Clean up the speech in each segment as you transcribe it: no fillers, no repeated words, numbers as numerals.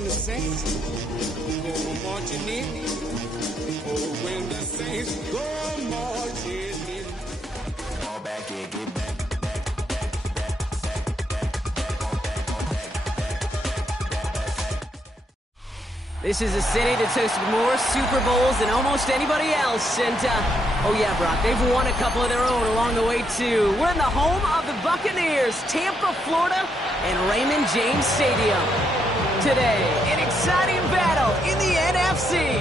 when the saints go marching in. Oh, when the saints go marching in. Fall back and get back. This is a city that's hosted more Super Bowls than almost anybody else. And, oh yeah, Brock, they've won a couple of their own along the way, too. We're in the home of the Buccaneers, Tampa, Florida, and Raymond James Stadium. Today, an exciting battle in the NFC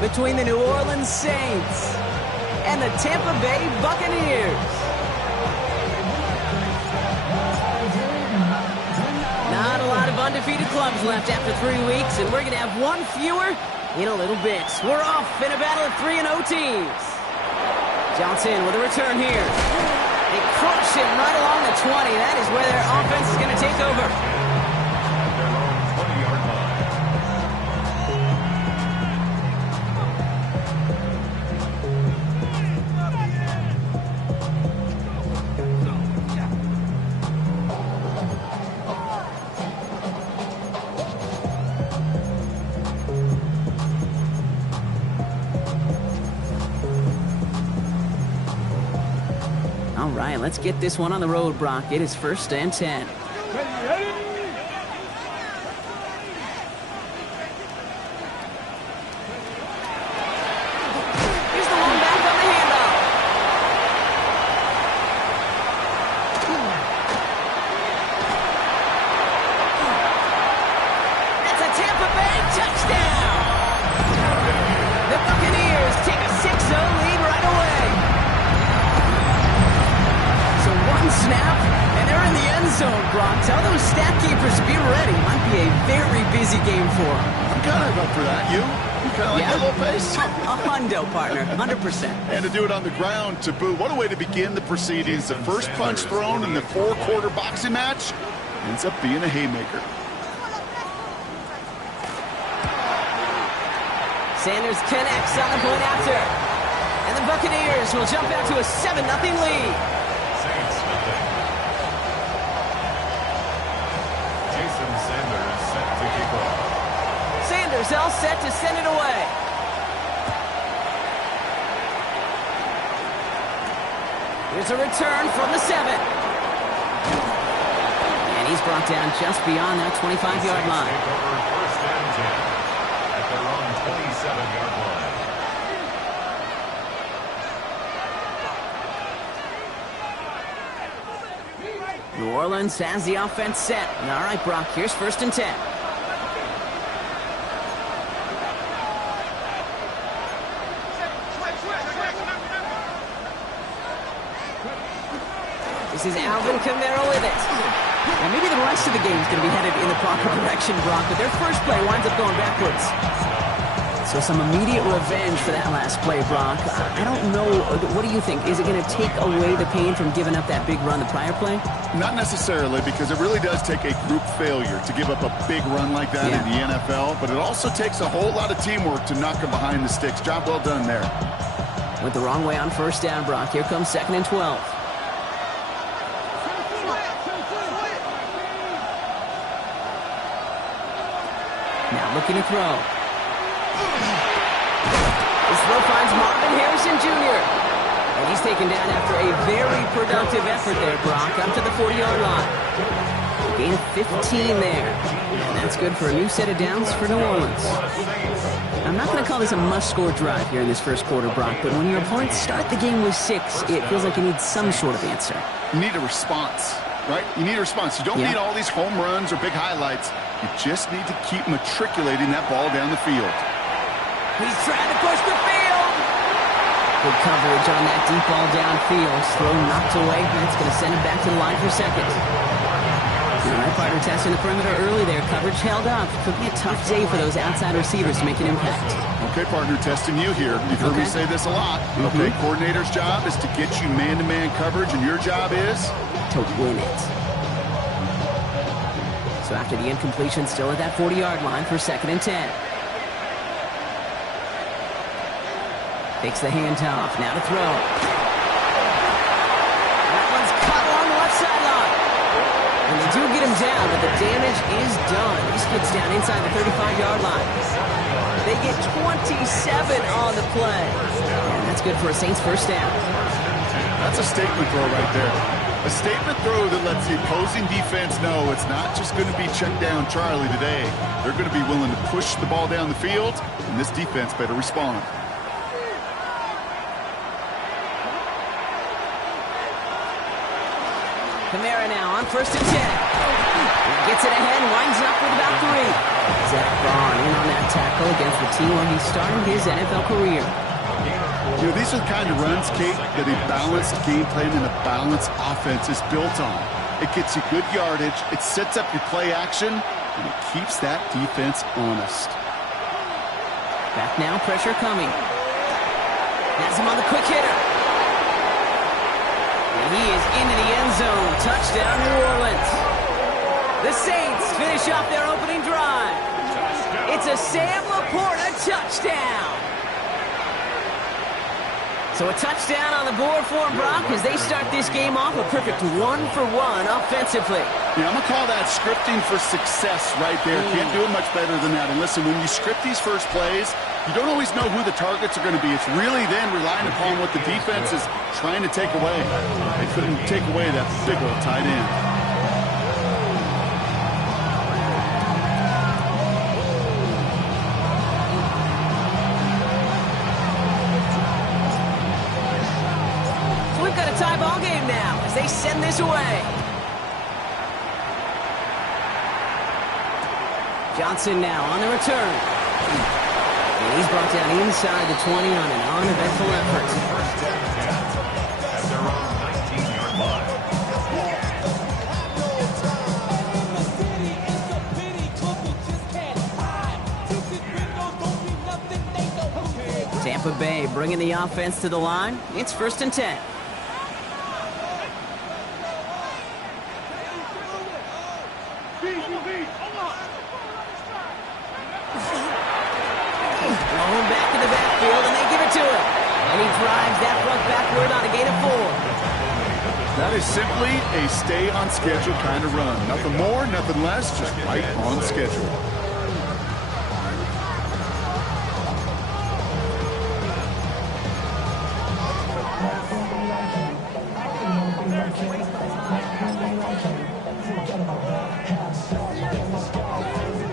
between the New Orleans Saints and the Tampa Bay Buccaneers. Not a lot of undefeated clubs left after 3 weeks, and we're going to have one fewer in a little bit. We're off in a battle of 3-0 teams. Johnson with a return here. They crush him right along the 20. That is where their offense is going to take over. All right, let's get this one on the road, Brock. It is 1st and 10. Here's the one back on the handoff. That's a Tampa Bay touchdown. The Buccaneers take a 6-0 lead right away. One snap, and they're in the end zone, Brock. Tell those stat keepers to be ready. Might be a very busy game for them. I'm kind of up for that. You kind of like that little pace? A hundo, partner. 100%. And to do it on the ground to boot. What a way to begin the proceedings. The first punch thrown in the 4-quarter boxing match ends up being a haymaker. Sanders connects on the point after. And the Buccaneers will jump out to a 7-0 lead. Sanders all set to send it away. Here's a return from the 7. And he's brought down just beyond that 25-yard line. First and 10 at their own 27-yard line. New Orleans has the offense set. All right, Brock, here's 1st and 10. This is Alvin Kamara with it. Now maybe the rest of the game is going to be headed in the proper direction, Brock, but their first play winds up going backwards. So some immediate revenge for that last play, Brock. I don't know. What do you think? Is it going to take away the pain from giving up that big run the prior play? Not necessarily, because it really does take a group failure to give up a big run like that in the NFL, but it also takes a whole lot of teamwork to knock them behind the sticks. Job well done there. Went the wrong way on 1st down, Brock. Here comes 2nd and 12. Now looking to throw. This throw finds Marvin Harrison Jr. And he's taken down after a very productive effort there, Brock, up to the 40-yard line. Gain of 15 there. And that's good for a new set of downs for New Orleans. I'm not going to call this a must-score drive here in this first quarter, Brock, but when your opponents start the game with 6, it feels like you need some sort of answer. You need a response, right? You need a response. You don't need all these home runs or big highlights. You just need to keep matriculating that ball down the field. He's trying to push the field. Good coverage on that deep ball downfield. Throw knocked away. That's going to send him back to the line for 2nd. All right, partner testing the perimeter early there. Coverage held up. Could be a tough day for those outside receivers to make an impact. Okay, partner, testing you here. You've heard me say this a lot. Okay, coordinator's job is to get you man-to-man coverage, and your job is? To win it. So after the incompletion, still at that 40-yard line for 2nd and 10. Takes the handoff. Now to throw. That one's caught along the left sideline. And they do get him down, but the damage is done. He gets down inside the 35-yard line. They get 27 on the play. And that's good for a Saints first down. That's a statement throw right there. A statement throw that lets the opposing defense know it's not just going to be check down Charlie today. They're going to be willing to push the ball down the field, and this defense better respond. Kamara now on 1st and 10. Gets it ahead, winds up with about 3. Zach Vaughn in on that tackle against the team where he started his NFL career. You know, these are the kind of runs, Kate, that a balanced game plan and a balanced offense is built on. It gets you good yardage, it sets up your play action, and it keeps that defense honest. Back now, pressure coming. Has him on the quick hitter. And he is into the end zone. Touchdown, New Orleans. The Saints finish off their opening drive. It's a Sam Laporta touchdown. So a touchdown on the board for Brock as they start this game off a perfect 1-for-1 offensively. Yeah, I'm going to call that scripting for success right there. Can't do it much better than that. And listen, when you script these first plays, you don't always know who the targets are going to be. It's really then relying upon what the defense is trying to take away. They couldn't take away that big old tight end. Tie ball game now as they send this away. Johnson now on the return. And he's brought down inside the 20 on an uneventful effort. At their own 19-yard line. Tampa Bay bringing the offense to the line. It's 1st and 10. Back in the backfield, and they give it to him. And he drives that ruck backward on a gain of 4. That is simply a stay-on-schedule kind of run. Nothing more, nothing less, just right on schedule.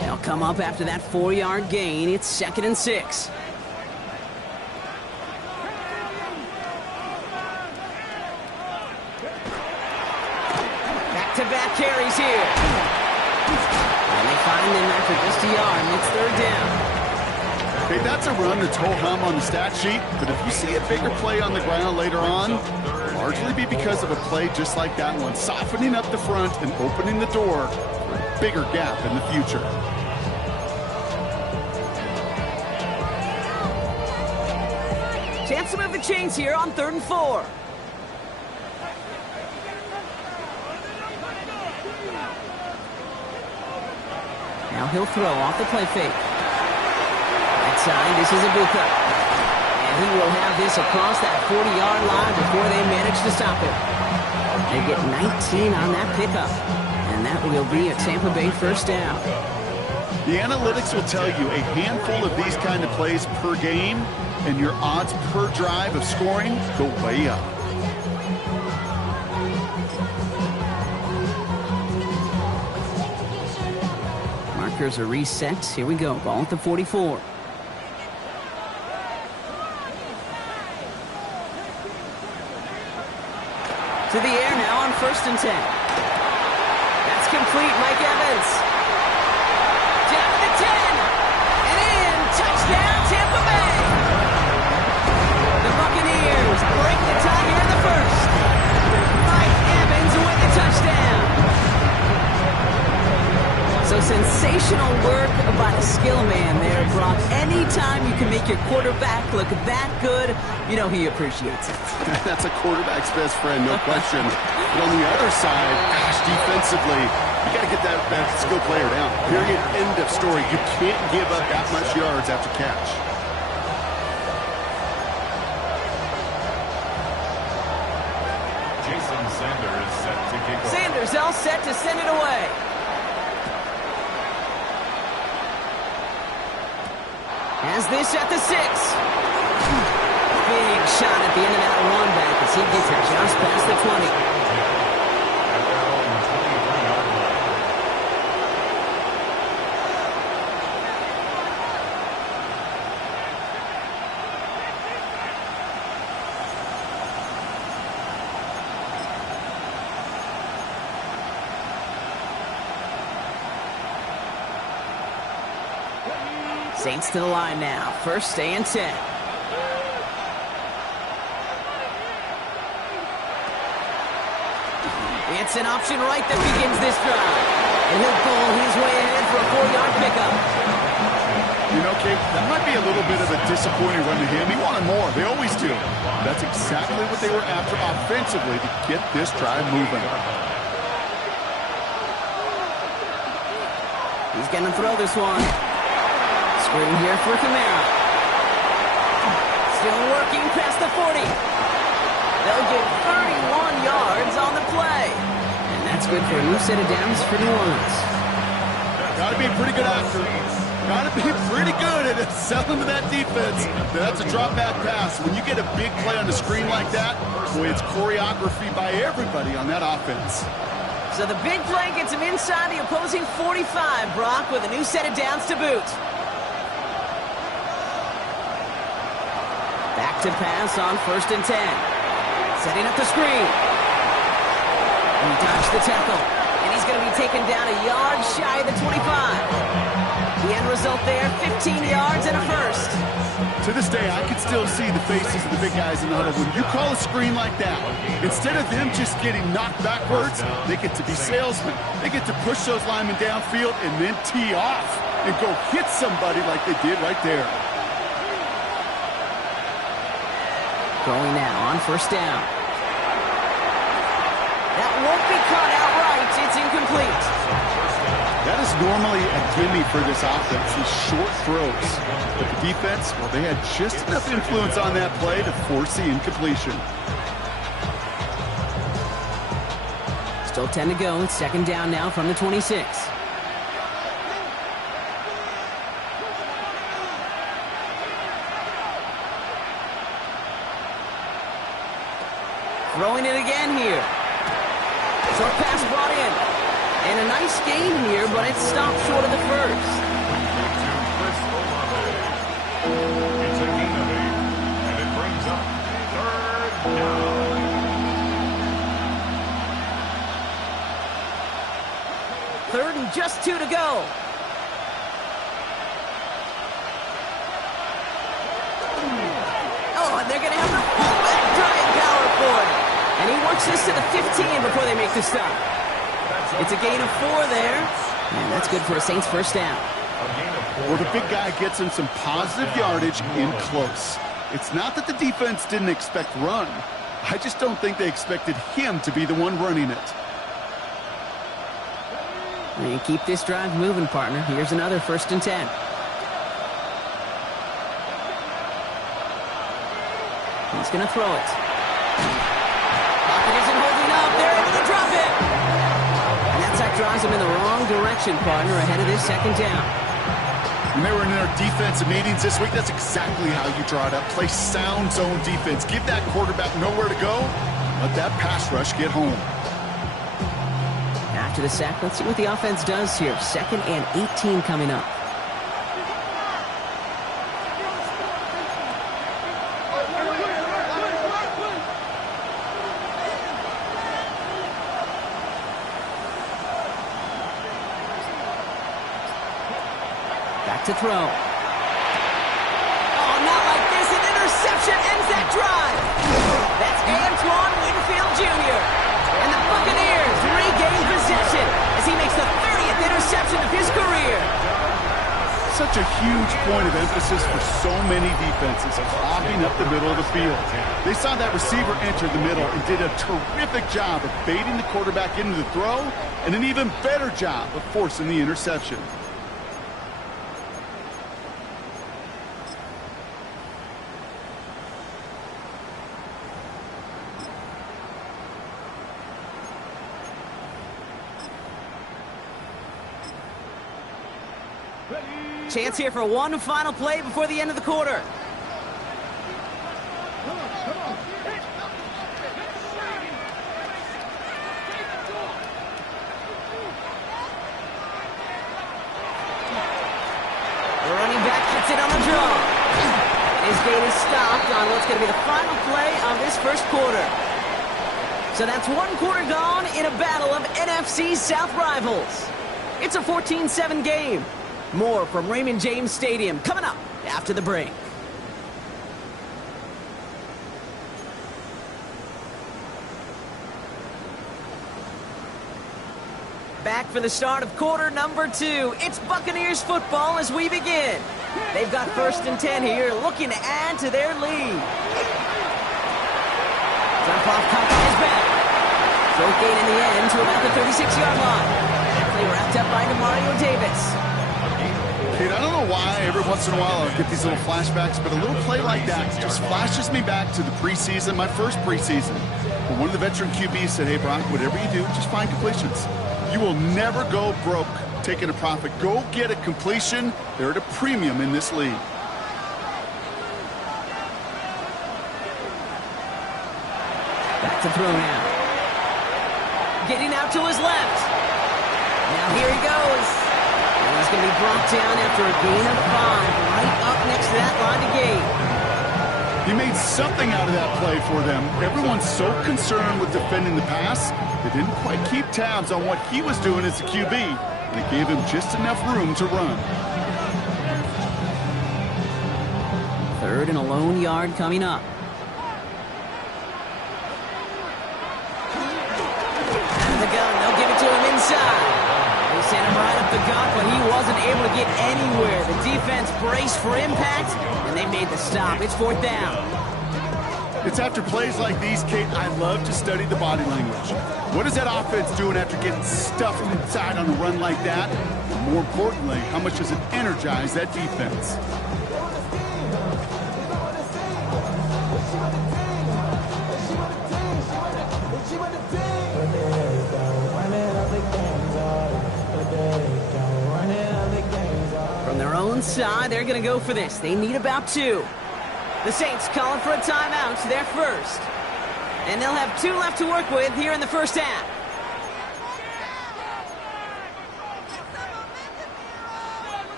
They'll come up after that 4-yard gain. It's 2nd and 6. Back-to-back carries here. And they find him after just a yard. It's 3rd down. Okay, that's a run that's ho-hum on the stat sheet, but if you see a bigger play on the ground later on, it'll largely be because of a play just like that one, softening up the front and opening the door for a bigger gap in the future. Chance to move the chains here on 3rd and 4. Now he'll throw off the play fake. Right side, this is a bucs. And he will have this across that 40-yard line before they manage to stop him. They get 19 on that pickup. And that will be a Tampa Bay first down. The analytics will tell you a handful of these kind of plays per game, and your odds per drive of scoring go way up. Markers are reset. Here we go. Ball at the 44. To the air now on 1st and 10. That's complete. Mike Evans. Down to the 10. And in. Touchdown, Tampa Bay. The Buccaneers break the tie here in the 1st. Mike Evans with the touchdown. So sensational work by the skill man there, Brock. Anytime you can make your quarterback look that good, you know he appreciates it. That's a quarterback's best friend, no question. But on the other side, gosh, defensively, you got to get that skill player down. Period. End of story. You can't give up that much yards after catch. Jason Sanders set to kick off. Sanders all set to send it away. Has this at the 6. Big shot at the end of that run back as he gets it just past the 20. At their own 23-yard line. Saints to the line now. First and 10. It's an option right that begins this drive. And he'll pull his way ahead for a 4-yard pickup. You know, Kate, that might be a little bit of a disappointing run to him. He wanted more. They always do. That's exactly what they were after offensively to get this drive moving. He's going to throw this one. Screen here for Kamara. Still working past the 40. They'll get 31 yards on the play. And that's good for a new set of downs for New Orleans. Got to be pretty good after. Got to be pretty good at selling to that defense. That's a drop back pass. When you get a big play on the screen like that, boy, it's choreography by everybody on that offense. So the big play gets him inside the opposing 45, Brock, with a new set of downs to boot. Back to pass on first and 10. Setting up the screen. And he dodged the tackle. And he's going to be taken down a yard shy of the 25. The end result there, 15 yards and a first. To this day, I can still see the faces of the big guys in the huddle. When you call a screen like that, instead of them just getting knocked backwards, they get to be salesmen. They get to push those linemen downfield and then tee off and go hit somebody like they did right there. Going now on first down. That won't be caught outright. It's incomplete. That is normally a gimme for this offense, these short throws. But the defense, well, they had just enough influence on that play to force the incompletion. Still 10 to go. It's second down now from the 26. Throwing it again here. Short pass brought in. And a nice gain here, but it stopped short of the first. It's a gain of 8, and it brings up third down. Third and just 2 to go. Oh, and they're going to have the fullback drive power for it. And he works this to the 15 before they make the stop. It's a gain of 4 there. And that's good for a Saints first down. Well, the big guy gets him some positive yardage in close. It's not that the defense didn't expect run. I just don't think they expected him to be the one running it. And keep this drive moving, partner. Here's another first and 10. He's going to throw it. Pocket isn't holding up. They're able to drop it. And that sack drives him in the wrong direction, partner, ahead of this second down. When they were in their defensive meetings this week, that's exactly how you draw it up. Play sound zone defense. Give that quarterback nowhere to go. Let that pass rush get home. After the sack, let's see what the offense does here. Second and 18 coming up. Back to throw. Oh, not like this. An interception ends that drive. That's Antoine Winfield Jr. And the Buccaneers regain possession as he makes the 30th interception of his career. Such a huge point of emphasis for so many defenses, clogging up the middle of the field. They saw that receiver enter the middle and did a terrific job of baiting the quarterback into the throw, and an even better job of forcing the interception. Chance here for one final play before the end of the quarter. The running back gets it on the draw. His gain is stopped on what's going to be the final play of this first quarter. So that's one quarter gone in a battle of NFC South rivals. It's a 14-7 game. More from Raymond James Stadium coming up after the break. Back for the start of quarter number 2. It's Buccaneers football as we begin. They've got 1st and 10 here, looking to add to their lead. Dump-off caught by his back. Short gain in the end to about the 36-yard line. They wrapped up by Mario Davis. Kate, I don't know why every once in a while I'll get these little flashbacks, but a little play like that just flashes me back to the preseason, my first preseason. But one of the veteran QBs said, hey, Brock, whatever you do, just find completions. You will never go broke taking a profit. Go get a completion. They're at a premium in this league. Back to throw now. Getting out to his left. Now here he goes. And he's going to be brought down after a gain of 5, right up next to that line of gain. He made something out of that play for them. Everyone's so concerned with defending the pass, they didn't quite keep tabs on what he was doing as a QB. And it gave him just enough room to run. 3rd and a lone yard coming up. The gun, they'll give it to him inside. They sent him right up the gut, but he wasn't able to get anywhere. The defense braced for impact, and they made the stop. It's 4th down. It's after plays like these, Kate, I love to study the body language. What is that offense doing after getting stuffed inside on a run like that? And more importantly, how much does it energize that defense? From their own side, they're going to go for this. They need about 2. The Saints calling for a timeout, their first. And they'll have 2 left to work with here in the first half.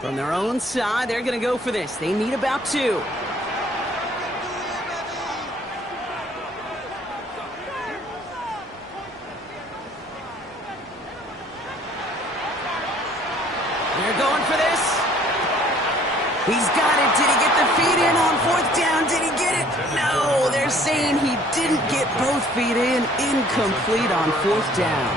From their own side, they're going to go for this. They need about 2. They're going for this. He's got it. Did he get the feet in on 4th down? Did he get it? No, they're saying he didn't get both feet in. Incomplete on 4th down.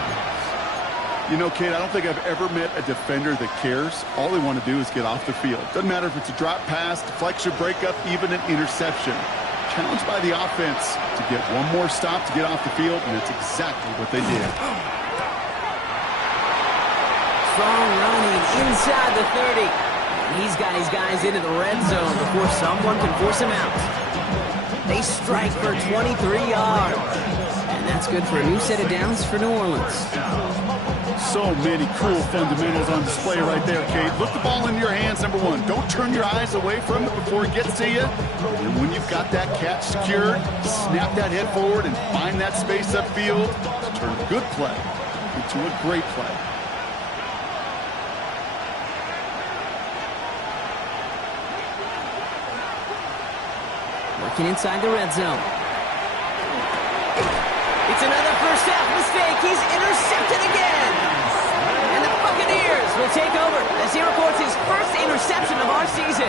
You know, Kate, I don't think I've ever met a defender that cares. All they want to do is get off the field. Doesn't matter if it's a drop pass, deflection, breakup, even an interception. Challenged by the offense to get one more stop to get off the field, and that's exactly what they did. Strong running inside the 30. And he's got his guys into the red zone before someone can force him out. They strike for 23 yards. And that's good for a new set of downs for New Orleans. So many cool fundamentals on display right there, Kate. Look the ball in your hands, number 1. Don't turn your eyes away from it before it gets to you. And when you've got that catch secured, snap that head forward and find that space upfield to turn a good play into a great play. Working inside the red zone. It's another first half mistake. He's intercepted again. And the Buccaneers will take over as he records his first interception of our season.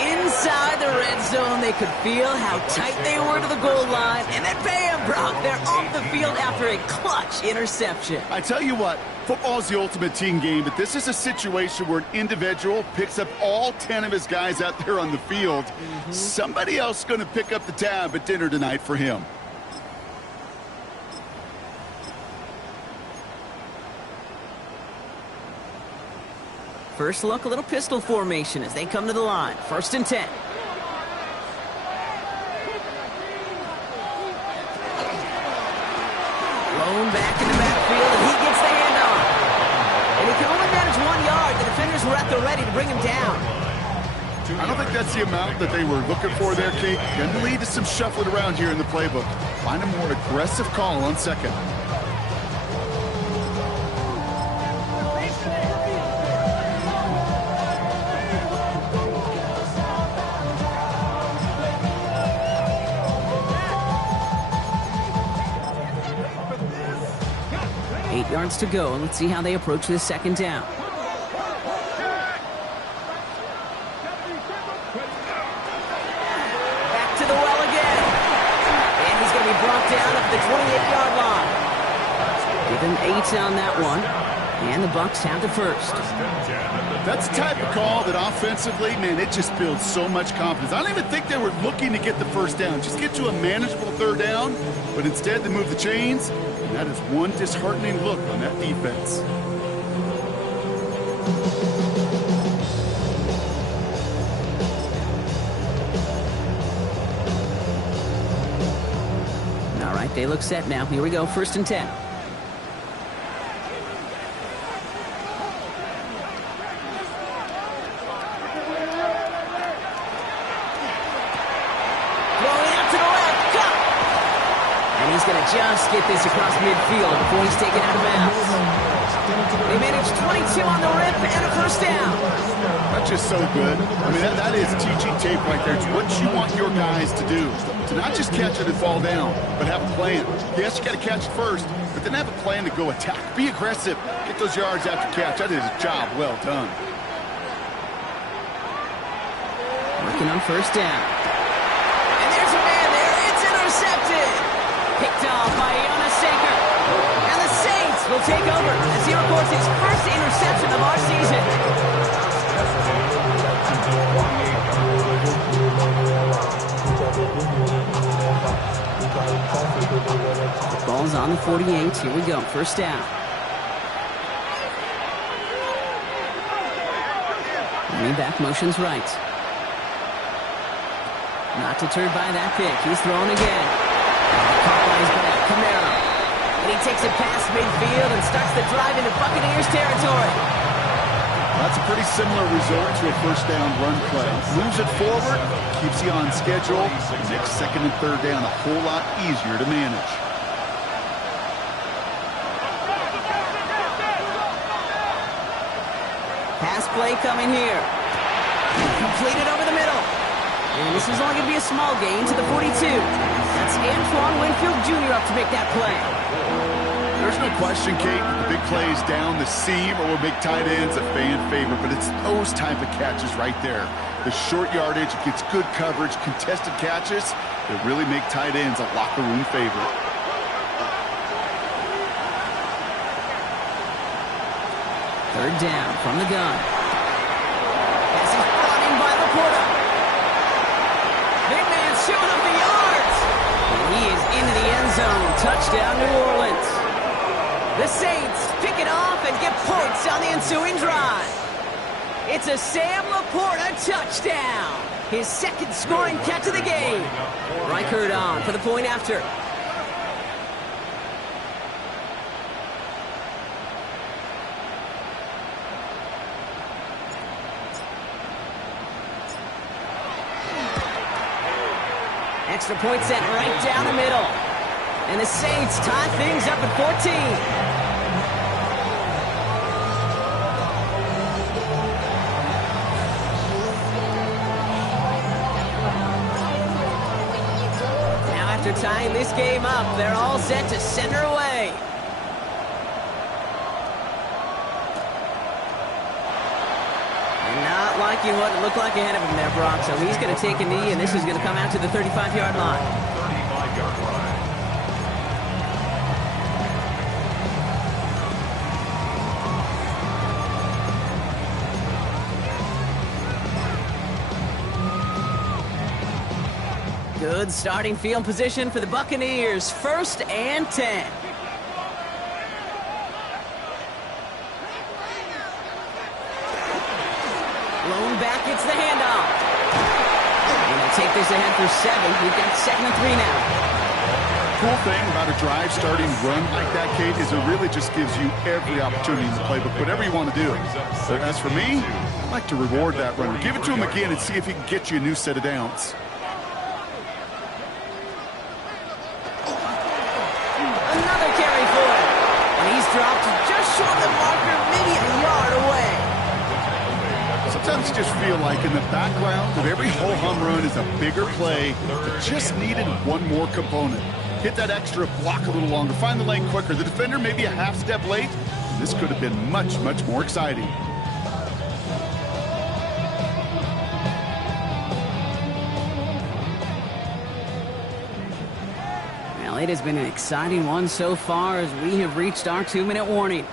Inside the red zone, they could feel how tight they were to the goal line. And then bam, Brock, they're off the field after a clutch interception. I tell you what, football is the ultimate team game, but this is a situation where an individual picks up all 10 of his guys out there on the field. Somebody else is going to pick up the tab at dinner tonight for him. First look, a little pistol formation as they come to the line. 1st and 10. Lone back in the backfield, and he gets the handoff. players were at the ready to bring him down. I don't think that's the amount that they were looking for there, Kate. Gonna lead to some shuffling around here in the playbook. Find a more aggressive call on second. Yards to go. Let's see how they approach this second down. Back to the well again. And he's going to be brought down at the 28-yard line. Give him 8 on that one. And the Bucs have the first. That's the type of call that offensively, man, it just builds so much confidence. I don't even think they were looking to get the first down. Just get to a manageable third down. But instead, they move the chains. And that is one disheartening look on that defense. All right, they look set now. Here we go, 1st and 10. Just get this across midfield before he's taken out of bounds. They managed 22 on the rip and a first down. That's just so good. I mean, that is teaching tape right there. It's what you want your guys to do. To not just catch it and fall down, but have a plan. Yes, you got to catch it first, but then have a plan to go attack. Be aggressive. Get those yards after catch. That is a job well done. Working on first down. And there's a man there. It's intercepted. Picked off by Saker. And the Saints will take over as he records his first interception of our season. The ball's on the 48. Here we go. First down. Running back motions right. Not deterred by that pick. He's throwing again. Caught by his back, Camaro. And he takes it past midfield and starts the drive into Buccaneers territory. That's a pretty similar result to a first down run play. Moves it forward, keeps you on schedule. Makes second and third down a whole lot easier to manage. Pass play coming here. Completed over the middle. And this is only going to be a small gain to the 42. That's Antoine Winfield Jr. up to make that play. There's no question, Kate, the big plays down the seam or will make tight ends a fan favorite, but it's those type of catches right there. The short yardage, it gets good coverage, contested catches that really make tight ends a locker room favorite. Third down from the gun. Pass is brought in by Laporta. Big man showing up the yards. And he is into the end zone. Touchdown, New Orleans. The Saints pick it off and get points on the ensuing drive. It's a Sam Laporta touchdown. His second scoring catch of the game. Reichert on for the point after. Extra point set right down the middle. And the Saints tie things up at 14. Now after tying this game up, they're all set to send her away. And not liking what it looked like ahead of him there, Brock. So he's going to take a knee, and this is going to come out to the 35-yard line. 35-yard line. Good starting field position for the Buccaneers. 1st and 10. Lone back gets the handoff. And they'll take this ahead for 7. We've got 2nd and 3 now. cool thing about a drive starting run like that, Kate, is it really just gives you every opportunity in the playbook, whatever you want to do. But as for me, I like to reward that runner. Give it to him again and see if he can get you a new set of downs. Another carry for him. And he's dropped just short of the marker, maybe a yard away. Sometimes you just feel like in the background of every ho-hum run is a bigger play that just needed one more component. Hit that extra block a little longer, find the lane quicker. The defender maybe a half step late. This could have been much, much more exciting. Well, it has been an exciting one so far as we have reached our 2-minute warning.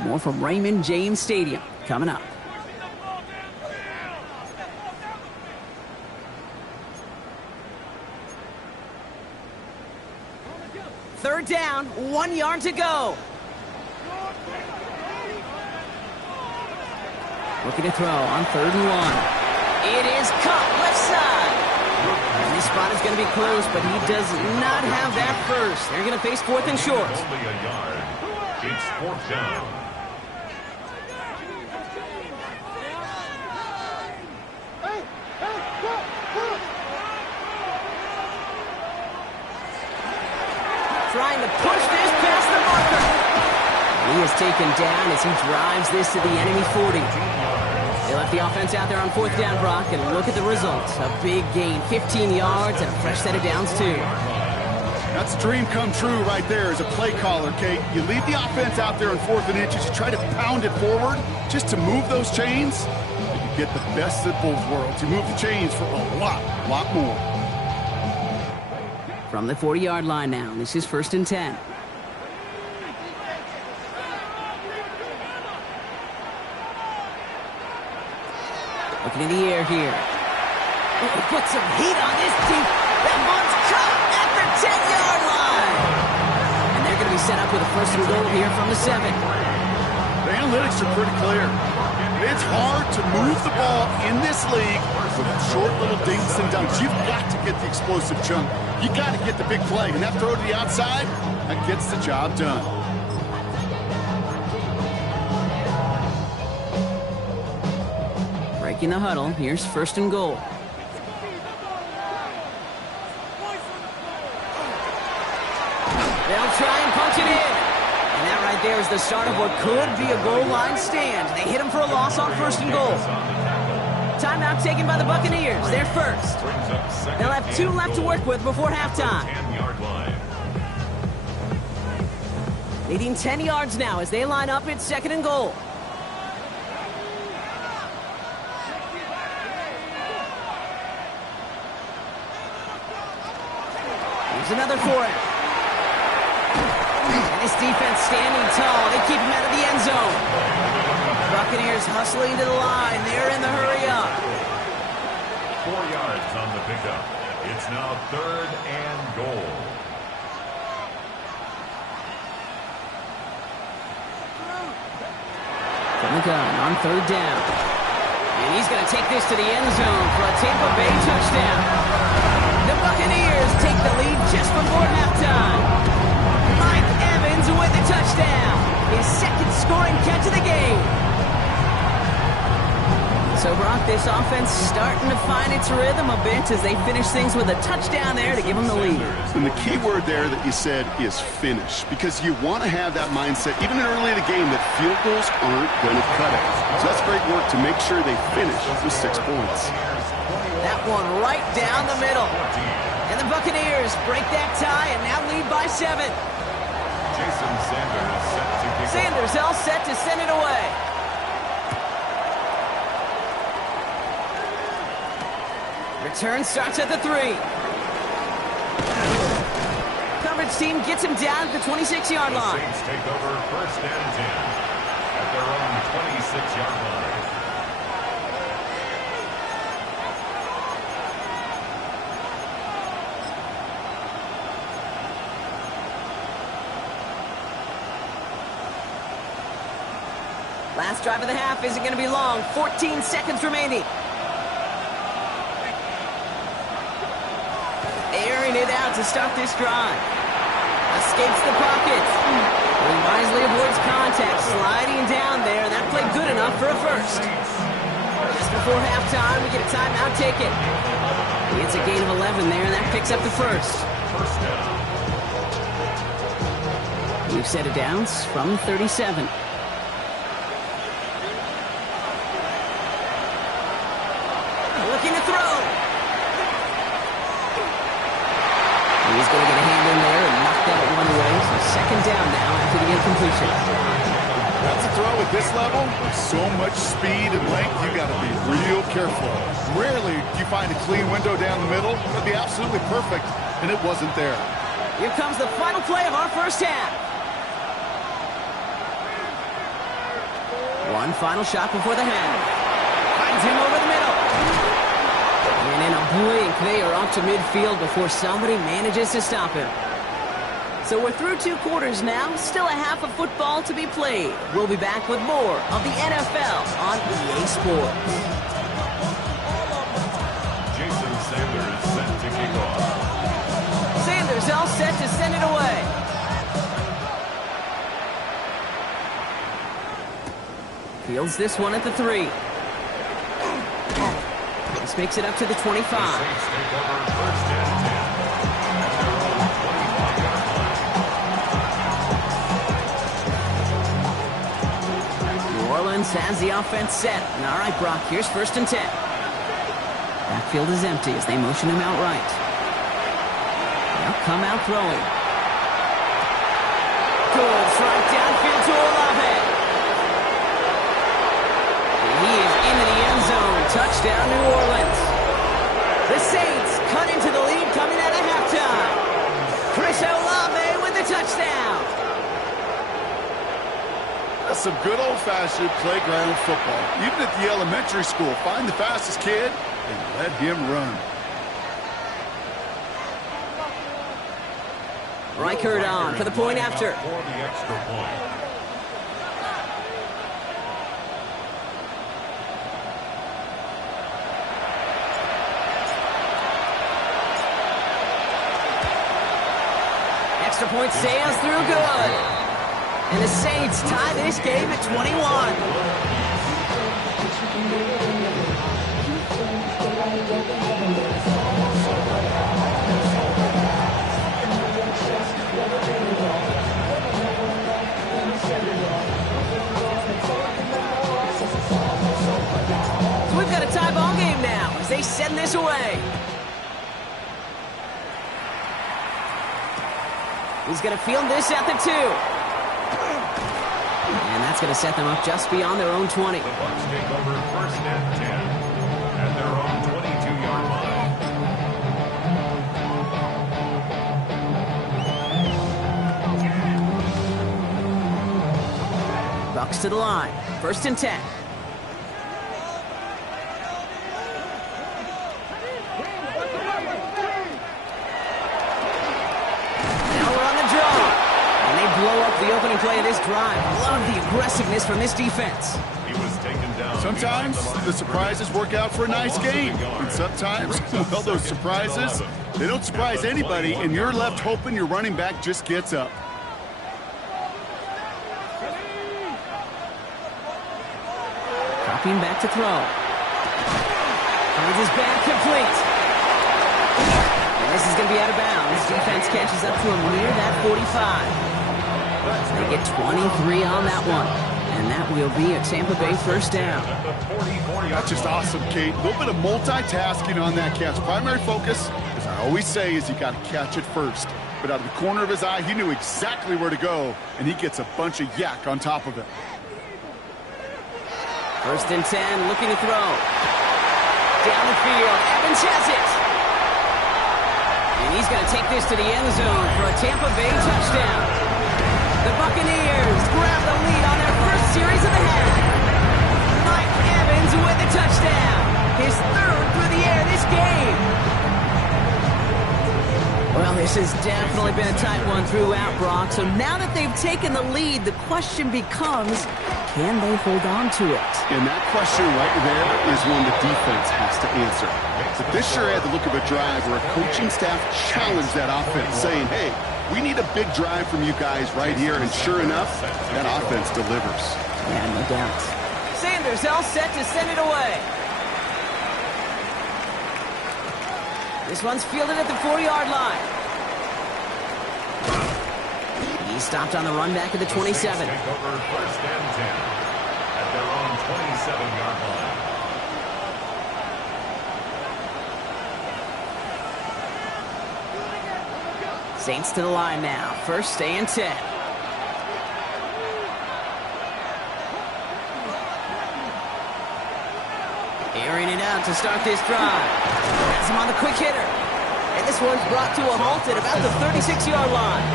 More from Raymond James Stadium coming up. Third down, 1 yard to go. Looking to throw on 3rd and 1. It is caught left side. And this spot is going to be close, but he does not have that first. They're going to face 4th and short. Only a yard. It's 4th down. Trying to push this past the marker. He is taken down as he drives this to the enemy 40. They left the offense out there on 4th down, Brock, and look at the results. A big gain, 15 yards, and a fresh set of downs, too. That's a dream come true right there as a play caller, Kate. You leave the offense out there on 4th and inches. You try to pound it forward just to move those chains. And you get the best of both worlds. You move the chains for a lot more. From the 40-yard line now, this is 1st and 10. Looking in the air here. Oh, put some heat on this deep. That one's caught at the 10-yard line. And they're going to be set up with a 1st and goal here from the 7. The analytics are pretty clear. It's hard to move the ball in this league with short little dinks and dunks. You've got to get the explosive chunk. You got to get the big play. And that throw to the outside, that gets the job done. Breaking the huddle. Here's 1st and goal. They'll try and punch it in. And that right there is the start of what could be a goal line stand. They hit him for a loss on 1st and goal. Timeout taken by the Buccaneers. They're first. They'll have 2 left to work with before halftime. 10-yard line. Leading 10 yards now as they line up at 2nd and goal. Here's another for him. And this defense standing tall. They keep him out of the end zone. Buccaneers hustling to the line. They're in the hurry up. 4 yards on the pickup. It's now 3rd and goal. From the gun on 3rd down. And he's going to take this to the end zone for a Tampa Bay touchdown. The Buccaneers take the lead just before halftime. Mike Evans with the touchdown. His 2nd scoring catch of the game. So, Brock, this offense starting to find its rhythm a bit as they finish things with a touchdown there to give them the lead. And the key word there that you said is finish, because you want to have that mindset, even early in the game, that field goals aren't going to cut it. So that's great work to make sure they finish with 6 points. That one right down the middle. And the Buccaneers break that tie and now lead by 7. Jason Sanders set to kick. Sanders all set to send it away. Return starts at the 3. Coverage team gets him down at the 26-yard The line. Saints take over 1st and 10 at their own 26-yard line. Last drive of the half isn't going to be long. 14 seconds remaining. Airing it out to start this drive. Escapes the pocket. He wisely avoids contact, sliding down there. That played good enough for a first. Just before halftime, we get a timeout ticket. It's a gain of 11 there, and that picks up the first. First down. We've set it down from 37. Looking to throw. He's going to get a hand in there and knock that one away. So second down now after the incompletion. That's a throw at this level. With so much speed and length, you got to be real careful. Rarely do you find a clean window down the middle. It'd be absolutely perfect, and it wasn't there. Here comes the final play of our first half. One final shot before the half. Finds him over the middle. And in a blink, they are off to midfield before somebody manages to stop him. So we're through 2 quarters now. Still a half of football to be played. We'll be back with more of the NFL on EA Sports. Jason Sanders set to kick off. Sanders all set to send it away. Fields this one at the 3. This makes it up to the 25. Saints take over first and 10. New Orleans has the offense set. And all right, Brock, here's first and 10. Backfield is empty as they motion him out right. They'll come out throwing. Good strike downfield to Olave. He is into the end zone. Touchdown, New Orleans. The Saints cut into the lead coming out of halftime. Chris Olave with the touchdown. That's some good old-fashioned playground football. Even at the elementary school, find the fastest kid and let him run. Reichert on for the point after. For the extra point. Extra point sails through good. And the Saints tie this game at 21. So we've got a tie ball game now as they send this away. He's going to field this at the 2. And that's going to set them up just beyond their own 20. The Bucs take over first and 10 at their own 22-yard line. Bucs to the line. First and 10. Blow up the opening play of this drive. Love the aggressiveness from this defense. He was taken down. Sometimes the surprises work out for a nice game. And sometimes, well, those surprises, they don't surprise anybody, and you're left hoping your running back just gets up. Dropping back to throw. Finds his back complete. And this is going to be out of bounds. Defense catches up to him near that 45. They get 23 on that one. And that will be a Tampa Bay first down. That's just awesome, Kate. A little bit of multitasking on that catch. Primary focus, as I always say, is you got to catch it first. But out of the corner of his eye, he knew exactly where to go, and he gets a bunch of yak on top of it. First and 10, looking to throw. Down the field, Evans has it. And he's going to take this to the end zone for a Tampa Bay touchdown. The Buccaneers grab the lead on their first series of the half. Mike Evans with the touchdown. His third through the air this game. Well, this has definitely been a tight one throughout, Brock. So now that they've taken the lead, the question becomes, can they hold on to it? And that question right there is one the defense has to answer. But this sure had the look of a drive where a coaching staff challenged that offense, saying, hey, we need a big drive from you guys right here. And sure enough, that offense delivers. Yeah, no doubt. Sanders all set to send it away. This one's fielded at the 4-yard line. He stopped on the run back at the 27. Take over first and 10 at their own 27-yard line. Saints to the line now. First and 10. Airing it out to start this drive. Has him on the quick hitter. And this one's brought to a halt at about the 36-yard line.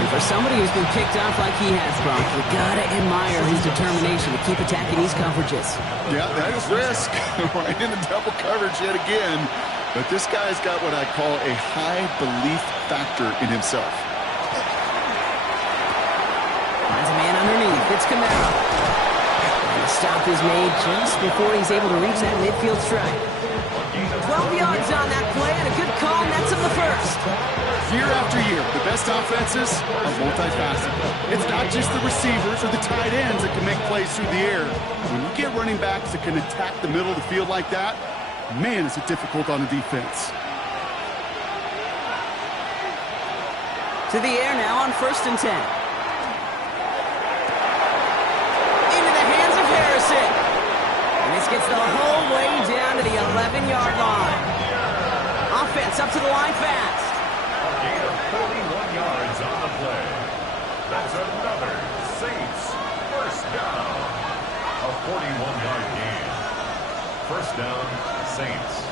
And for somebody who's been picked off like he has, Brock, you gotta admire his determination to keep attacking these coverages. Yeah, that is risk. Right into double coverage yet again. But this guy's got what I call a high belief factor in himself. Finds a man underneath. It's Camaro. And the stop is made just before he's able to reach that midfield strike. 12 yards on that play, and a good call nets him the first. Year after year, the best offenses are multifaceted. It's not just the receivers or the tight ends that can make plays through the air. When you get running backs that can attack the middle of the field like that, man, is it difficult on the defense. To the air now on first and 10. Into the hands of Harrison. And this gets the whole way down to the 11-yard line. Offense up to the line fast. A gain of 31 yards on the play. That's another Saints first down. A 41-yard gain. First down, Saints.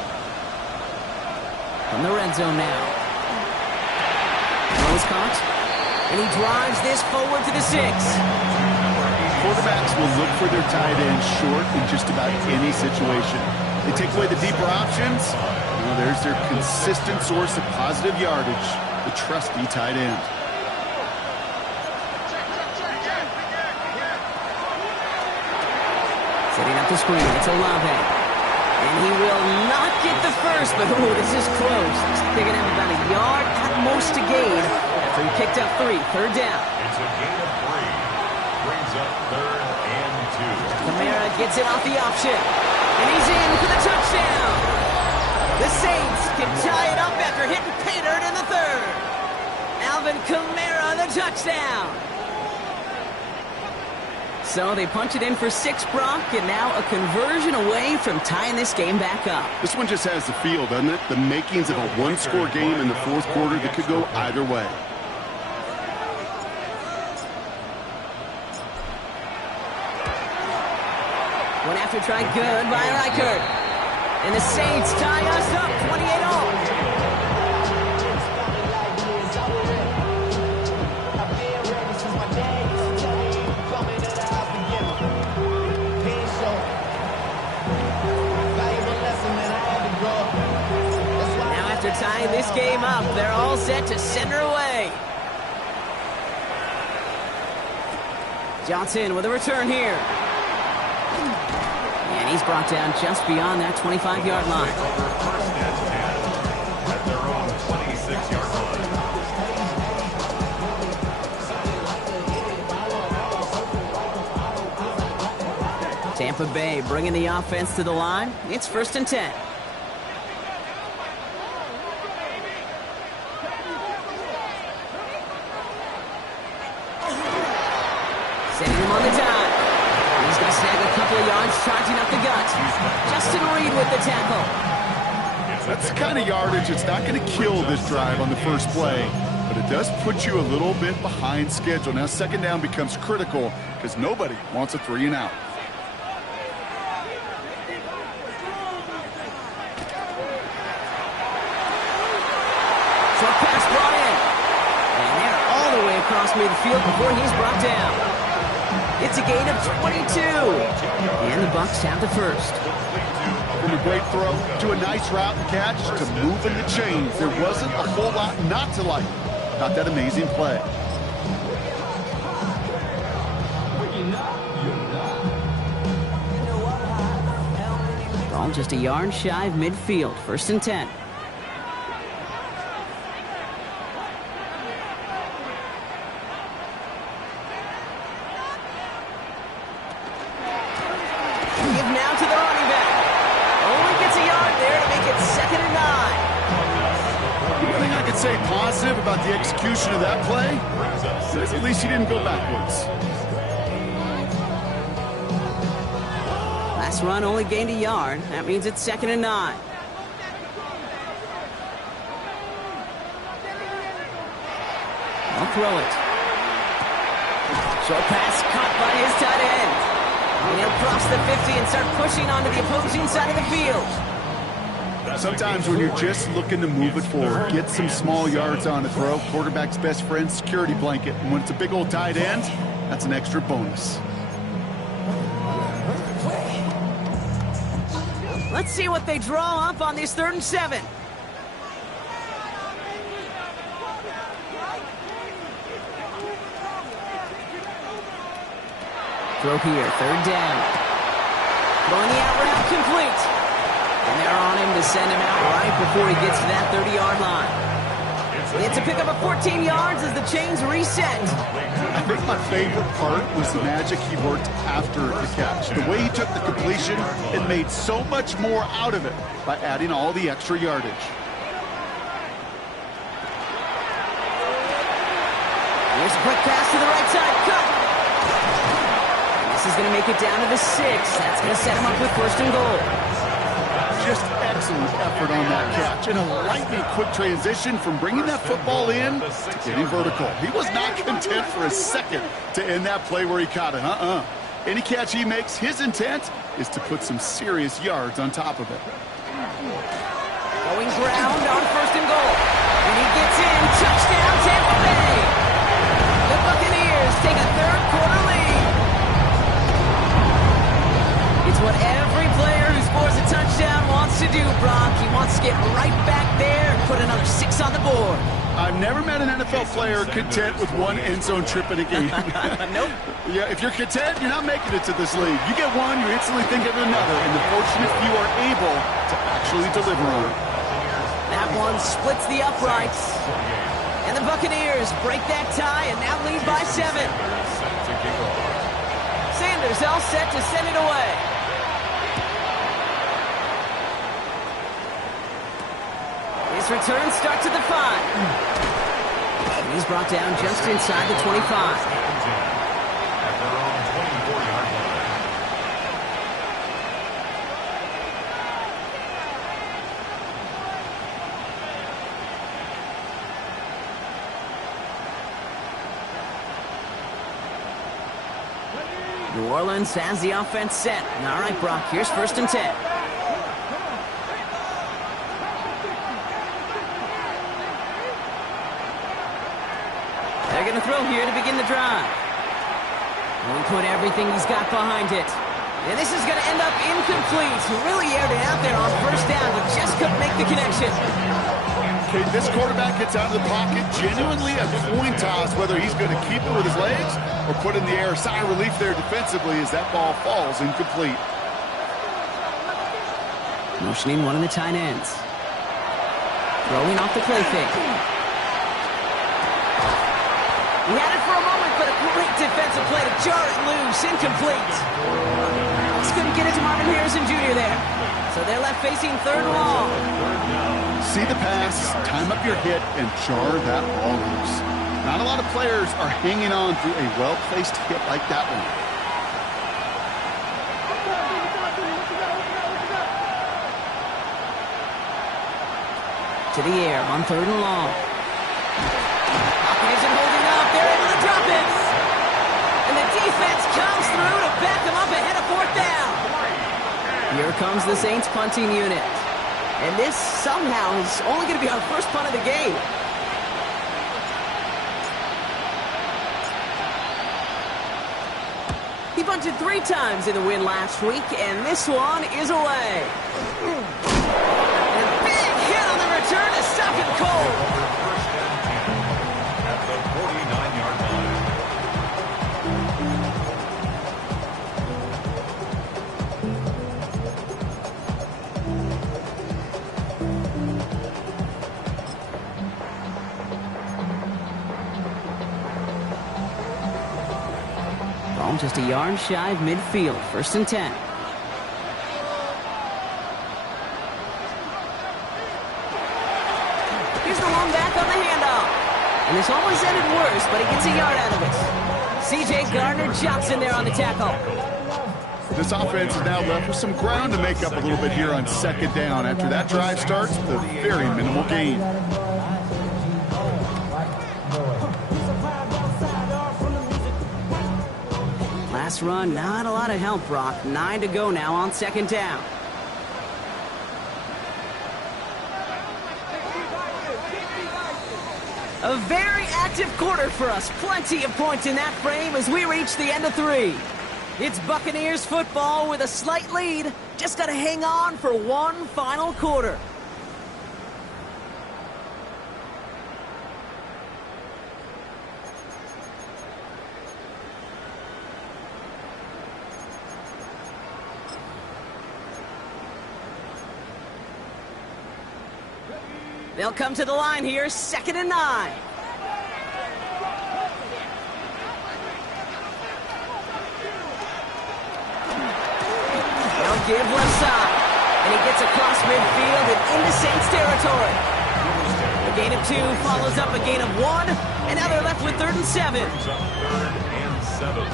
From the red zone now. Throws caught. And he drives this forward to the 6. Quarterbacks will look for their tight end short in just about any situation. They take away the deeper options. Well, there's their consistent source of positive yardage, the trusty tight end. Setting up the screen. It's Olave. And he will not get the first, but this is close. Looks like they're going to have about a yard at most to gain after he picked up 3. Third down. It's a gain of 3. Brings up third and 2. Kamara gets it off the option. And he's in for the touchdown. The Saints can tie it up after hitting pay dirt in the third. Alvin Kamara, the touchdown. So they punch it in for 6, Brock, and now a conversion away from tying this game back up. This one just has the feel, doesn't it? The makings of a one-score game in the fourth quarter that could go either way. One after try, good by Reichert. And the Saints tie us up 28-all. Now after tying this game up, they're all set to send her away. Johnson with a return here. And he's brought down just beyond that 25-yard line. First and 10 at their own 26-yard line. Tampa Bay bringing the offense to the line. It's first and 10. Setting him on the dime. He's going to snag a couple of yards, charging up the gut. Justin Reed with the tackle. That's the kind of yardage that's not going to kill this drive on the first play, but it does put you a little bit behind schedule. Now second down becomes critical because nobody wants a 3 and out. Short pass brought in. And they're all the way across midfield before he's brought down. It's a gain of 22. And the Bucs have the first. From a great throw to a nice route and catch to moving the chains. There wasn't a whole lot not to like about that amazing play. Ball just a yard shy of midfield. 1st and 10. Give now to the running back. Only gets a yard there to make it 2nd and 9. One thing I could say positive about the execution of that play is at least he didn't go backwards. Last run only gained a yard. That means it's 2nd and 9. I'll throw it. Short pass caught by his tight end. And he'll cross the 50 and start pushing onto the opposing side of the field. Sometimes when you're just looking to move it forward, get some small yards on a throw, quarterback's best friend, security blanket. And when it's a big old tight end, that's an extra bonus. Let's see what they draw up on this 3rd and 7. Throw here, 3rd down. Throwing the out route complete. And they're on him to send him out right before he gets to that 30-yard line. It's a pickup of 14 yards as the chains reset. I think my favorite part was the magic he worked after the catch. The way he took the completion and made so much more out of it by adding all the extra yardage. Here's a quick pass to the right side. Cut. This is going to make it down to the 6. That's going to set him up with 1st and goal. Just excellent effort on that catch. And a lightning quick transition from bringing that football in to getting vertical. He was not content for a second to end that play where he caught it. Any catch he makes, his intent is to put some serious yards on top of it. Going ground on 1st and goal. And he gets in. Touchdown, Tampa Bay. The Buccaneers take a 3rd quarter lead. It's what every player who scores a touchdown wants to do, Brock. He wants to get right back there and put another 6 on the board. I've never met an NFL player content with one end zone trip in a game. Nope. Yeah, if you're content, you're not making it to this league. You get one, you instantly think of another, and the fortunate few are able to actually deliver on it. That one splits the uprights. And the Buccaneers break that tie and now lead by 7. Sanders all set to send it away. His return starts at the 5. He's brought down just inside the 25. At their own 24-yard line. New Orleans has the offense set. All right, Brock, here's 1st and 10. They're going to throw here to begin the drive. And we put everything he's got behind it. And this is going to end up incomplete. He really aired it out there on 1st down, but just couldn't make the connection. Okay, this quarterback gets out of the pocket, genuinely a coin toss whether he's going to keep it with his legs or put in the air. Sigh of relief there defensively as that ball falls incomplete. Motioning one of the tight ends. Throwing off the play fake. He had it for a moment, but a great defensive play to jar it loose. Incomplete. Just couldn't get it to Marvin Harrison Jr. there. So they're left facing 3rd and long. See the pass, time up your hit, and jar that ball loose. Not a lot of players are hanging on through a well-placed hit like that one. To the air on 3rd and long. Pocket isn't holding up. They're able to drop it. And the defense comes through to back them up ahead of 4th down. Here comes the Saints punting unit. And this somehow is only going to be our first punt of the game. He bunted 3 times in the win last week, and this one is away. And big hit on the return to stop him cold. First and 10 at the 49-yard line. Ball just a yard shy of midfield. First and 10. Here's the long back on the handoff. And this almost ended worse, but he gets a yard out of it. C.J. Gardner-Johnson there on the tackle. This offense is now left with some ground to make up a little bit here on second down after that drive starts with a very minimal gain. Last run, not a lot of help, Brock. 9 to go now on second down. A very active quarter for us. Plenty of points in that frame as we reach the end of 3. It's Buccaneers football with a slight lead. Just got to hang on for one final quarter. They'll come to the line here, 2nd and 9. They'll give left side. And he gets across midfield and into Saints territory. A gain of 2 follows up a gain of 1. And now they're left with 3rd and 7. Brings up 3rd and 7.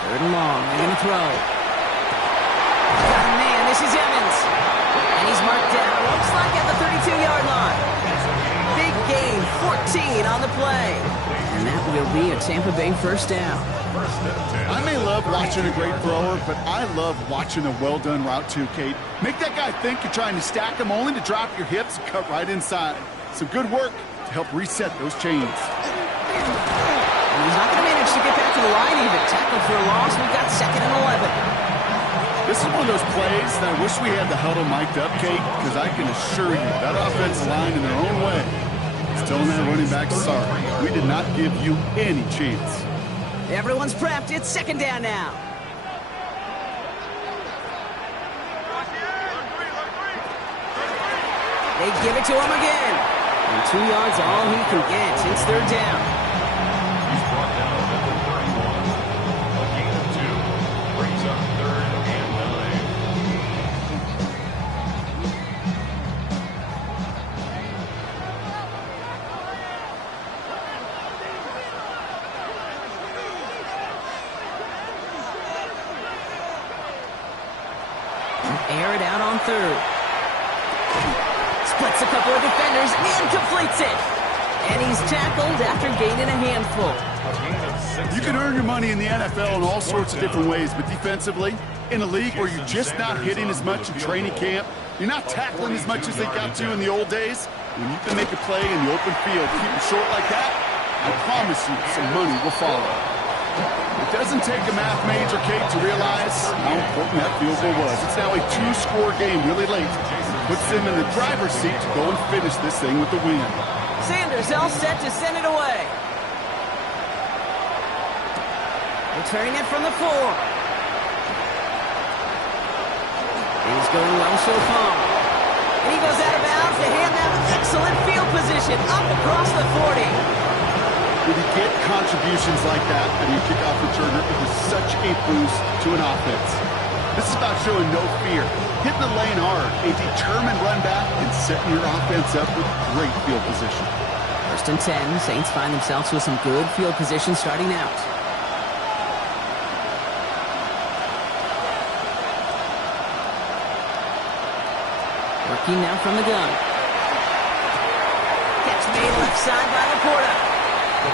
Third and long, they're going to throw. Oh, man, this is Evans. And he's marked down, looks like at the 32-yard line. Big gain, 14 on the play. And that will be a Tampa Bay first down. I may love watching a great thrower, but I love watching a well-done route too, Kate. Make that guy think you're trying to stack him only to drop your hips and cut right inside. Some good work to help reset those chains. And he's not going to manage to get back to the line even. Tackle for a loss. We've got 2nd and 11. This is one of those plays that I wish we had the huddle mic'd up, Kate, because I can assure you that offensive line in their own way is telling that running back, sorry, we did not give you any chance. Everyone's prepped. It's 2nd down now. They give it to him again. And 2 yards all he can get. It's 3rd down. He's brought down at the 31. A gain of 2 brings up 3rd and 9. Air it out on 3rd. Splits a couple of defenders and completes it. And he's tackled after gaining a handful. You can earn your money in the NFL in all sorts of different ways, but defensively, in a league where you're just not hitting as much in training camp, you're not tackling as much as they got to in the old days, when you can make a play in the open field, keep it short like that, I promise you some money will follow. It doesn't take a math major, Kate, to realize how important that field goal was. It's now a 2-score game really late. Puts them in the driver's seat to go and finish this thing with the win. Sanders all set to send it away. Returning it from the 4. He's going well so far. And he goes out of bounds to hand them excellent field position up across the 40. When you get contributions like that and you kickoff returner, it was such a boost to an offense. This is about showing no fear, hitting the lane hard, a determined run back, and setting your offense up with great field position. 1st and 10, Saints find themselves with some good field position starting out. Working now from the gun. Catch made left side by Laporta.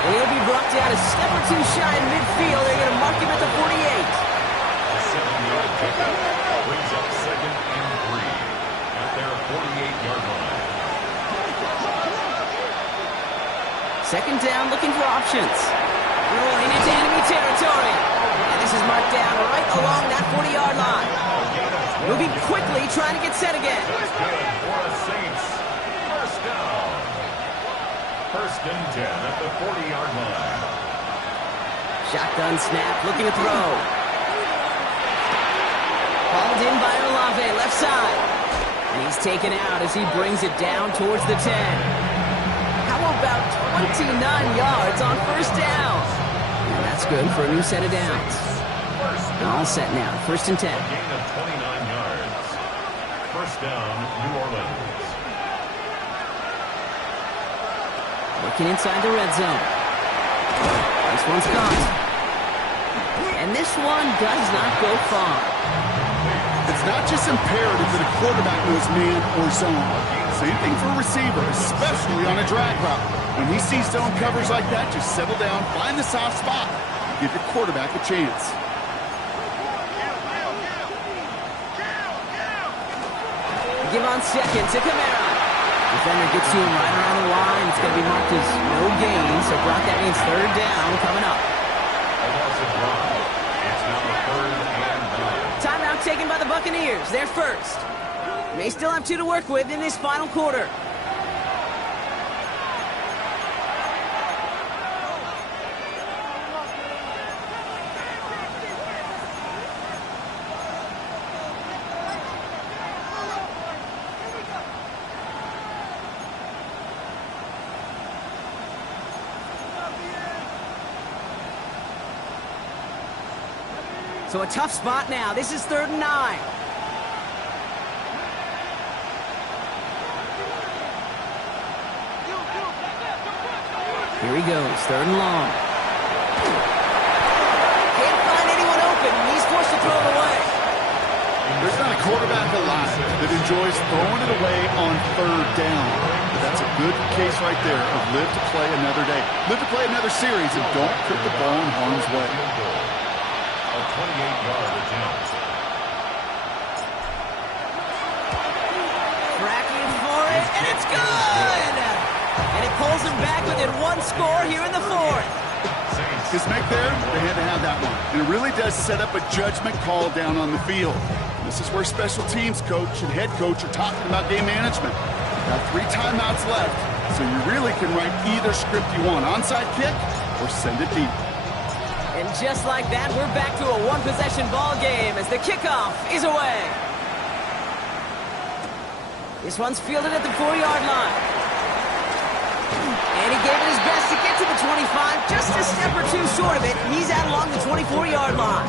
He'll be brought down a step or two shy in midfield. They're going to mark him at the 48. A 7-yard pickup brings up 2nd and 3 at their 48-yard line. Second down, looking for options. Rolling into enemy territory. And this is marked down right along that 40-yard line. Moving quickly, trying to get set again. That's good for a Saints. First down. 1st and 10 at the 40-yard line. Shotgun snap, looking to throw. Hauled in by Olave, left side. And he's taken out as he brings it down towards the 10. How about 29 yards on 1st down? And that's good for a new set of downs. All set now, 1st and 10. A gain of 29 yards. 1st down, New Orleans. Working inside the red zone. This one's caught. And this one does not go far. It's not just imperative that a quarterback knows man or zone. Same thing for a receiver, especially on a drag route. When he sees zone coverage like that, just settle down, find the soft spot, give your quarterback a chance. Give on second to Kamara. Defender gets to him right around the line. It's going to be marked as no gain, so Brock, that means 3rd down coming up. A loss of 1. It's now 3rd and 9. Timeout taken by the Buccaneers. They're first. They still have 2 to work with in this final quarter. So a tough spot now. This is 3rd and 9. Here he goes, 3rd and long. Can't find anyone open. He's forced to throw it away. There's not a quarterback alive that enjoys throwing it away on 3rd down. But that's a good case right there of live to play another day. Live to play another series and don't put the ball in harm's way. A 28-yard attempt. Tracking for it, and it's good! And it pulls him back within 1 score here in the 4th. Because Mick there, they had to have that one. And it really does set up a judgment call down on the field. This is where special teams coach and head coach are talking about game management. Got 3 timeouts left, so you really can write either script you want. Onside kick or send it deep. And just like that, we're back to a 1-possession ball game as the kickoff is away. This one's fielded at the 4-yard line. And he gave it his best to get to the 25, just a step or 2 short of it. He's out along the 24-yard line.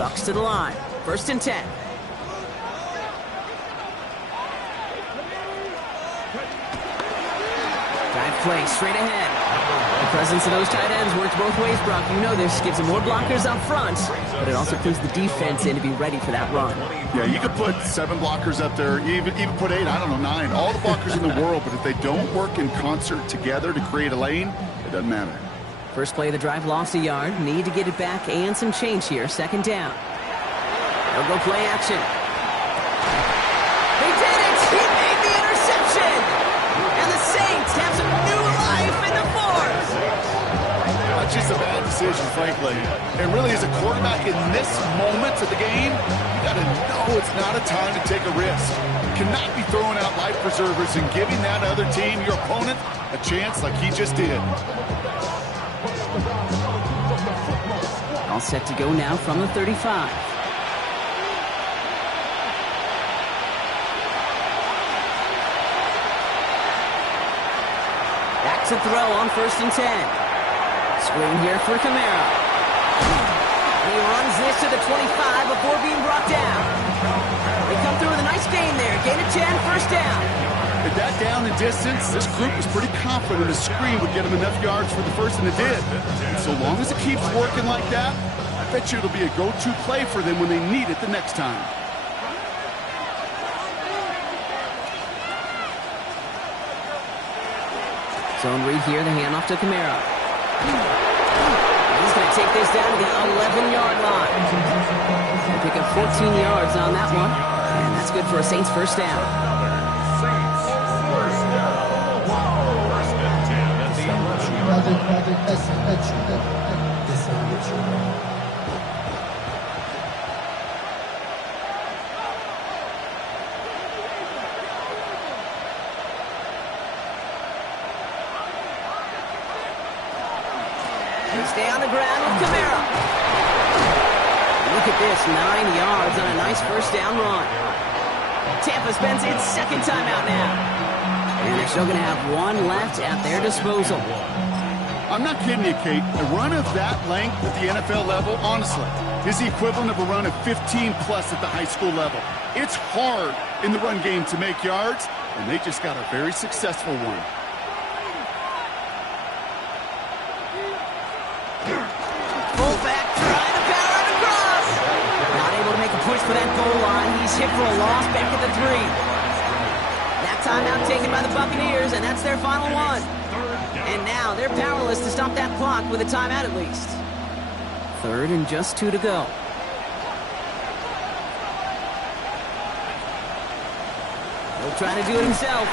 Bucs to the line, 1st and 10. Drive play straight ahead. The presence of those tight ends works both ways, Brock. You know this. Gives them more blockers up front, but it also puts the defense in to be ready for that run. Yeah, you could put 7 blockers up there, even put 8, I don't know, 9. All the blockers in the world, but if they don't work in concert together to create a lane, it doesn't matter. First play of the drive lost a yard. Need to get it back and some change here. 2nd down. They'll go play action. They did it! He made the interception! And the Saints have some new life in the 4th! That's just a bad decision, frankly. And really, as a quarterback in this moment of the game, you got to know it's not a time to take a risk. You cannot be throwing out life preservers and giving that other team, your opponent, a chance like he just did. All set to go now from the 35. Back to throw on 1st and 10. Screen here for Kamara. And he runs this to the 25 before being brought down. They come through with a nice gain there. Gain of 10, 1st down. It that down and distance, this group was pretty confident a screen would get them enough yards for the first, and it did. And so long as it keeps working like that, I bet you it'll be a go-to play for them when they need it the next time. Zone read here, the handoff to Kamara. He's going to take this down to the 11-yard line. He'll pick up 14 yards on that one, and that's good for a Saints first down. Saints first down. First and 10 at the 11-yard line. Stay on the ground with Kamara. Look at this, 9 yards on a nice first down run. Tampa spends its second timeout now. And they're still going to have one left at their disposal. I'm not kidding you, Kate. A run of that length at the NFL level, honestly, is the equivalent of a run of 15-plus at the high school level. It's hard in the run game to make yards, and they just got a very successful one. Fullback trying to power it across. Not able to make a push for that goal line. He's hit for a loss back at the 3. That timeout taken by the Buccaneers, and that's their final one. And now they're powerless to stop that clock with a timeout at least. 3rd and just 2 to go. He'll try to do it himself.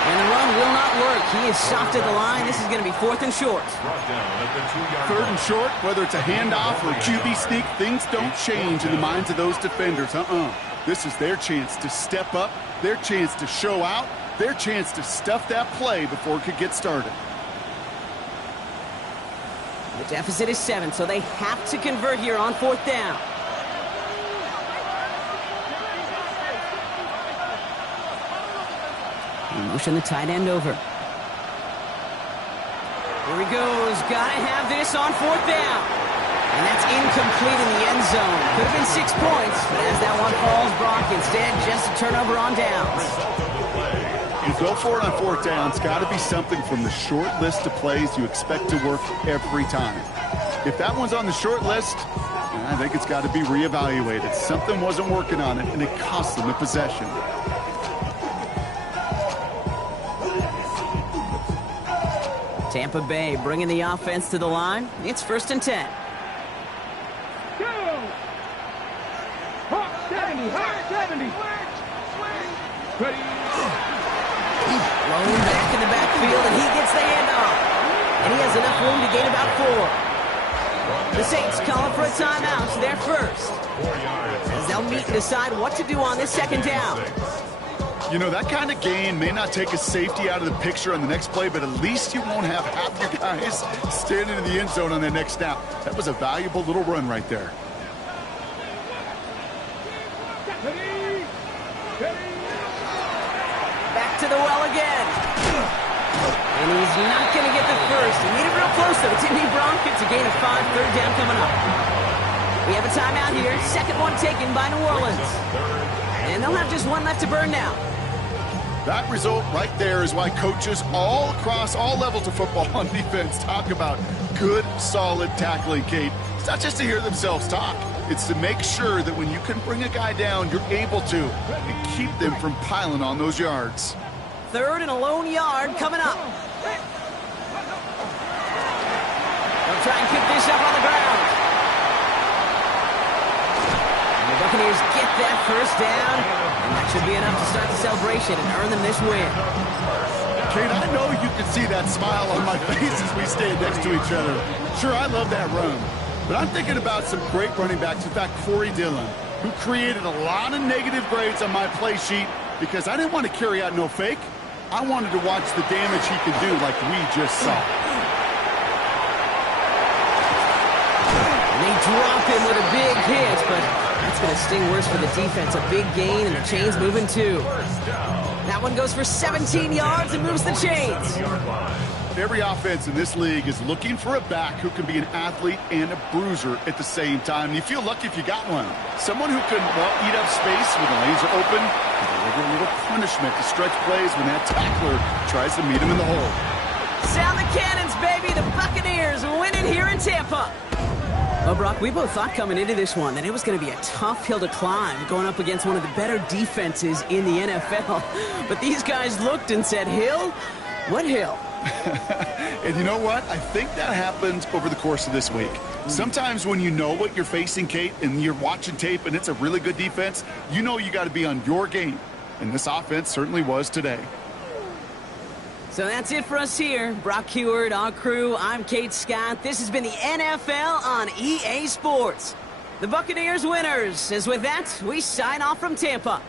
And the run will not work. He is stopped at the line. This is going to be 4th and short. 3rd and short, whether it's a handoff or a QB sneak, things don't change in the minds of those defenders. This is their chance to step up, their chance to show out, their chance to stuff that play before it could get started. The deficit is 7, so they have to convert here on 4th down. Motion the tight end over. Here he goes. Gotta have this on 4th down. And that's incomplete in the end zone. Could have been 6 points, but as that one falls, Brock, instead just a turnover on downs. You go for it on 4th down. It's got to be something from the short list of plays you expect to work every time. If that one's on the short list, I think it's got to be reevaluated. Something wasn't working on it, and it cost them the possession. Tampa Bay bringing the offense to the line. It's 1st and 10. Blown back in the backfield, and he gets the handoff. And he has enough room to gain about 4. The Saints calling for a timeout, so they're first. As they'll meet and decide what to do on this 2nd down. You know, that kind of gain may not take a safety out of the picture on the next play, but at least you won't have half your guys standing in the end zone on their next snap. That was a valuable little run right there. Back to the well again. And he's not going to get the first. He made it real close, though, didn't he, Bronk? It's a gain of 5, 3rd down coming up. We have a timeout here. 2nd one taken by New Orleans. And they'll have just one left to burn now. That result right there is why coaches all across all levels of football on defense talk about good, solid tackling, Kate. It's not just to hear themselves talk. It's to make sure that when you can bring a guy down, you're able to and keep them from piling on those yards. 3rd and a lone yard coming up. They'll try and keep this up on the ground. And the Buccaneers get that first down. And that should be enough to start the celebration and earn them this win. Kate, I know you can see that smile on my face as we stand next to each other. Sure, I love that run. But I'm thinking about some great running backs. In fact, Corey Dillon, who created a lot of negative grades on my play sheet because I didn't want to carry out no fake. I wanted to watch the damage he could do like we just saw. And they drop him with a big hit, but that's going to sting worse for the defense. A big gain, and the chains moving too. That one goes for 17 yards and moves the chains. Every offense in this league is looking for a back who can be an athlete and a bruiser at the same time. You feel lucky if you got one. Someone who can, well, eat up space when the lanes are open and deliver a little punishment to stretch plays when that tackler tries to meet him in the hole. Sound the cannons, baby! The Buccaneers win it here in Tampa. Well, Brock, we both thought coming into this one that it was going to be a tough hill to climb going up against one of the better defenses in the NFL. But these guys looked and said, Hill? What hill? And you know what? I think that happened over the course of this week. Sometimes when you know what you're facing, Kate, and you're watching tape and it's a really good defense, you know you got to be on your game. And this offense certainly was today. So that's it for us here. Brock Heward, our crew, I'm Kate Scott. This has been the NFL on EA Sports. The Buccaneers winners. As with that, we sign off from Tampa.